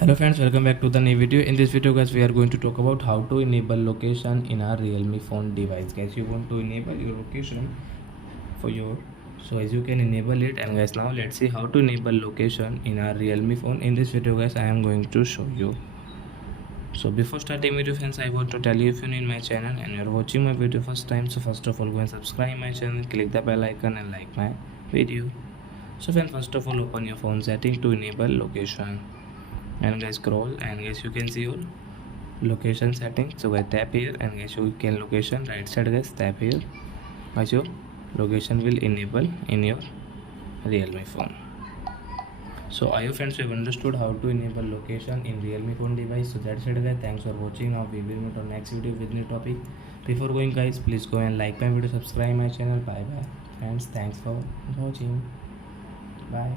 Hello friends, welcome back to the new video. In this video guys, we are going to talk about how to enable location in our Realme phone device. Guys, you want to enable your location for your, so as you can enable it. And guys, now let's see how to enable location in our Realme phone. In this video guys, I am going to show you. So before starting video friends, I want to tell you, if you're new in my channel and you're watching my video first time, so first of all go and subscribe my channel, click the bell icon and like my video. So friends, first of all open your phone setting to enable location, and guys scroll, and guys you can see your location settings. So guys tap here, and guys you can location right side, guys tap here. Guys your location will enable in your Realme phone. So I hope friends you have understood how to enable location in Realme phone device. So that's it guys, thanks for watching. Now we will meet on next video with new topic. Before going guys, please go and like my video, subscribe my channel. Bye bye friends, thanks for watching. Bye.